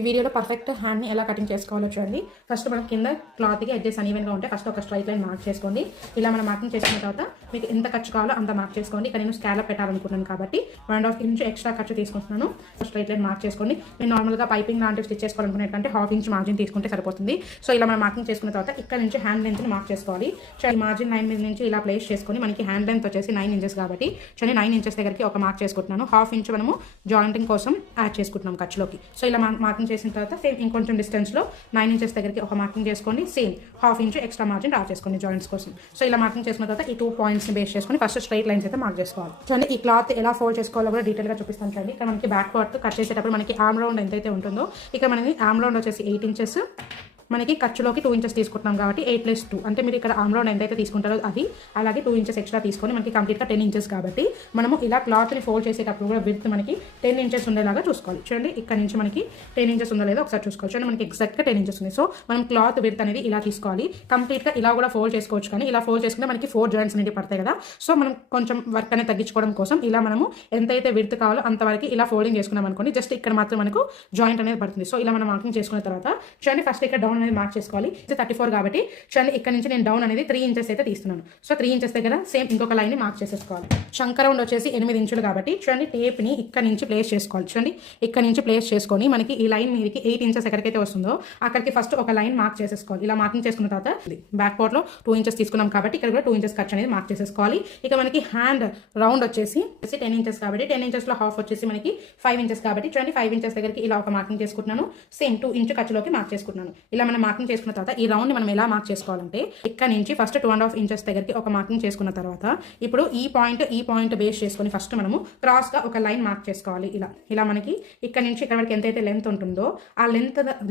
ఈ వీడియోలో పర్ఫెక్ట్ హ్యాండ్ని ఎలా కటింగ్ చేసుకోవాలో చూడండి. ఫస్ట్ మనం కింద క్లాత్కి ఎడ్జెస్ అన్ఈవెన్గా ఉంటే ఫస్ట్ ఒక స్ట్రైట్ లైన్ మార్క్ చేసుకోండి. ఇలా మనం మార్కింగ్ చేసుకున్న తర్వాత మీకు ఎంత ఖర్చు కావాలో అంత మార్క్ చేసుకోండి. ఇక్కడ నేను స్కాలప్ పెట్టాలనుకుంటున్నాను కాబట్టి 1.5 ఇంచ్ ఎక్స్ట్రా ఖర్చు తీసుకుంటున్నాను. స్ట్రైట్ లైన్ మార్క్ చేసుకోండి. నేను నార్మల్గా పైపింగ్ లాంటివి స్టిచ్ చేసుకోవాలనుకునేటంటే 1/2 ఇంచ్ మార్జిన్ తీసుకుంటే సరిపోతుంది. సో ఇలా మనం మార్కింగ్ చేసుకున్న తర్వాత ఇక్కడ నుంచి హ్యాండ్ లెంత్ని మార్క్ చేసుకోవాలి. సో ఈ మార్జిన్ 9 మీద నుంచి ఇలా ప్లేస్ చేసుకొని మనకి హ్యాండ్ లెంత్ వచ్చేసి 9 ఇంచెస్ కాబట్టి చూడండి 9 ఇంచెస్ దగ్గరికి ఒక మార్క్ చేసుకుంటున్నాను. 1/2 ఇంచ్ మనము జాయింటింగ్ కోసం యాడ్ చేసుకుంటున్నాం ఖర్చులోకి. సో ఇలా మార్కింగ్ చేసిన తర్వాత సేమ్ ఇంకొంచెం డిస్టెన్స్లో 9 ఇంచెస్ దగ్గరికి ఒక మార్కింగ్ చేసుకోండి. Same 1/2 inch extra margin draw చేసుకోండి జాయింట్స్ కోసం. సో ఇలా మార్కింగ్ చేసుకున్న తర్వాత ఈ 2 పాయింట్స్ని బేస్ చేసుకొని ఫస్ట్ స్ట్రైట్ లైన్స్ అయితే మార్క్ చేసుకోవాలి. చూడండి ఈ క్లాత్ ఎలా ఫోల్డ్ చేసుకోవాలో కూడా డీటెయిల్గా చూపిస్తాను. చూడండి ఇక్కడ మనకి బ్యాక్ పార్ట్ కట్ చేసేటప్పుడు మనకి ఆర్మ్ రౌండ్ ఎంతైతే ఉంటుందో ఇక్కడ మనకి ఆర్మ్ రౌండ్ వచ్చేసి 8 ఇంచెస్, మనకి ఖర్చులోకి 2 ఇంచెస్ తీసుకుంటున్నాం కాబట్టి 8+2 అంటే మీరు ఇక్కడ ఆర్మ్ రౌండ్ ఎంతైతే తీసుకుంటారో అది అలాగే 2 ఇంచెస్ ఎక్స్ట్రా తీసుకొని మనకి కంప్లీట్గా 10 ఇంచెస్ కాబట్టి మనము ఇలా క్లాత్ని ఫోల్డ్ చేసేటప్పుడు కూడా విడ్త్ మనకి 10 ఇంచెస్ ఉండేలాగా చూసుకోవాలి. చూడండి ఇక్కడ నుంచి మనకి 10 ఇంచెస్ ఉందో లేదో ఒకసారి చూసుకోవాలి. చూడండి మనకి ఎగ్జాక్ట్గా 10 ఇంచెస్ ఉంది. సో మనం క్లాత్ విడ్త్ అనేది ఇలా తీసుకోవాలి. కంప్లీట్గా ఇలా కూడా ఫోల్డ్ చేసుకోవచ్చు, కానీ ఇలా ఫోల్డ్ చేసుకుంటే మనకి 4 జాయింట్స్ అనేవి పడతాయి కదా. సో మనం కొంచెం వర్క్ అనేది తగ్గించుకోవడం కోసం ఇలా మనము ఎంతైతే విడ్త్ కావాలో అంతవరకు ఇలా ఫోల్డింగ్ చేసుకున్నాం అనుకోండి. జస్ట్ ఇక్కడ మాత్రం మనకు జాయింట్ అనేది పడుతుంది. సో ఇలా మనం మార్కింగ్ చేసుకున్న తర్వాత చూడండి ఫస్ట్ ఇక్కడ డౌన్ అనేది మార్క్ చేసుకోవాలి. 34 కాబట్టి చూడండి ఇక్కడ నుంచి నేను డౌన్ అనేది 3 ఇంచెస్ అయితే తీస్తున్నాను. సో 3 ఇంచెస్ దగ్గర సేమ్ ఇంకొక లైన్ మార్క్ చేసేసుకోవాలి. శంకర రౌండ్ వచ్చేసి 8 ఇంచులు కాబట్టి చూడండి టేప్ని ఇక్కడ నుంచి ప్లేస్ చేసుకోవాలి. చూడండి ఇక్కడ నుంచి ప్లేస్ చేసుకొని మనకి ఈ లైన్ మీదకి 8 ఇంచెస్ ఎక్కడికైతే వస్తుందో అక్కడికి ఫస్ట్ ఒక లైన్ మార్క్ చేసేసుకోవాలి. ఇలా మార్కింగ్ చేసుకున్న తర్వాత బ్యాక్ పార్ట్లో 2 ఇంచెస్ తీసుకున్నాం కాబట్టి ఇక్కడ కూడా 2 ఇంచెస్ ఖర్చు అనేది మార్క్ చేసేసుకోవాలి. ఇక మనకి హ్యాండ్ రౌండ్ వచ్చేసి 10 ఇంచెస్ కాబట్టి 10 ఇంచెస్లో హాఫ్ వచ్చేసి మనకి 5 ఇంచెస్ కాబట్టి చూడండి 5 ఇంచెస్ దగ్గరికి ఇలా ఒక మార్కింగ్ చేసుకుంటున్నాను. సేమ్ 2 ఇంచ్ ఖర్చులోకి మార్క్ చేసుకుంటున్నాను. ఇలా మనం మార్కింగ్ చేసుకున్న తర్వాత ఈ రౌండ్ మనం ఎలా మార్క్ చేసుకోవాలంటే ఇక్కడ నుంచి ఫస్ట్ 2.5 ఇంచెస్ దగ్గరికి ఒక మార్కింగ్ చేసుకున్న తర్వాత ఇప్పుడు ఈ పాయింట్ బేస్ చేసుకొని ఫస్ట్ మనము క్రాస్ గా ఒక లైన్ మార్క్ చేసుకోవాలి. ఇలా మనకి ఇక్కడ నుంచి ఇక్కడ వరకు ఎంతైతే లెంత్ ఉంటుందో ఆ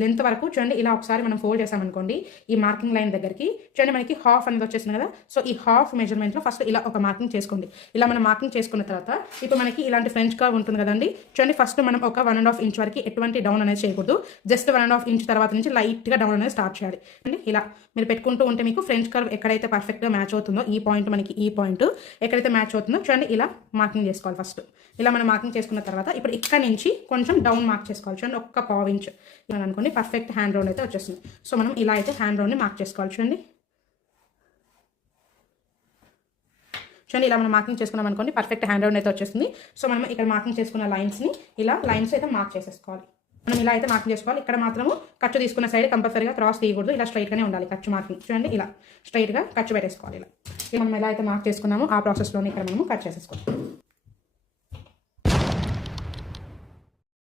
లెంత్ వరకు చూడండి ఇలా ఒకసారి మనం ఫోల్డ్ చేసామనుకోండి ఈ మార్కింగ్ లైన్ దగ్గరికి చూడండి మనకి హాఫ్ అనేది వచ్చేసింది కదా. సో ఈ హాఫ్ మెజర్మెంట్ లో ఫస్ట్ ఇలా ఒక మార్కింగ్ చేసుకోండి. ఇలా మనం మార్కింగ్ చేసుకున్న తర్వాత ఇప్పుడు మనకి ఇలాంటి ఫ్రెంచ్ కర్వ్ ఉంటుంది కదండి. చూడండి ఫస్ట్ మనం ఒక 1.5 ఇంచ్ వరకు ఎటువంటి డౌన్ అనేది చేయకూడదు. జస్ట్ 1.5 ఇంచ్ తర్వాత నుంచి లైట్ గా డౌన్ అనేది స్టార్ట్ చేయాలి. ఇలా మీరు పెట్టుకుంటూ ఉంటే మీకు ఫ్రెంచ్ కర్వ్ ఎక్కడైతే పర్ఫెక్ట్గా మ్యాచ్ అవుతుందో ఈ పాయింట్ మనకి ఈ పాయింట్ ఎక్కడైతే మ్యాచ్ అవుతుందో చూడండి ఇలా మార్కింగ్ చేసుకోవాలి. ఫస్ట్ ఇలా మనం మార్కింగ్ చేసుకున్న తర్వాత ఇప్పుడు ఇక్కడ నుంచి కొంచెం డౌన్ మార్క్ చేసుకోవాలి. చూడండి ఒక్క 1/4 ఇంచ్ ఇలా అనుకోండి పర్ఫెక్ట్ హ్యాండ్ రౌండ్ అయితే వచ్చేస్తుంది. సో మనం ఇలా అయితే హ్యాండ్ రౌండ్ని మార్క్ చేసుకోవాలి. చూడండి ఇలా మనం మార్కింగ్ చేసుకున్నాం అనుకోండి పర్ఫెక్ట్ హ్యాండ్ రౌండ్ అయితే వచ్చేస్తుంది. సో మనం ఇక్కడ మార్కింగ్ చేసుకున్న లైన్స్ని ఇలా లైన్స్ అయితే మార్క్ చేసేసుకోవాలి. మనం ఇలా అయితే మార్కింగ్ చేసుకోవాలి. ఇక్కడ మాత్రము ఖర్చు తీసుకున్న సైడ్ కంపల్సరీగా క్రాస్ తీయకూడదు. ఇలా స్ట్రైట్గానే ఉండాలి ఖర్చు మార్కింగ్. చూడండి ఇలా స్ట్రైట్గా ఖర్చు పెట్టేసుకోవాలి. ఇలా మనం ఎలా అయితే మార్క్ చేసుకున్నామో ఆ ప్రాసెస్లోనే ఇక్కడ మనము కట్ చేసేసుకోవాలి.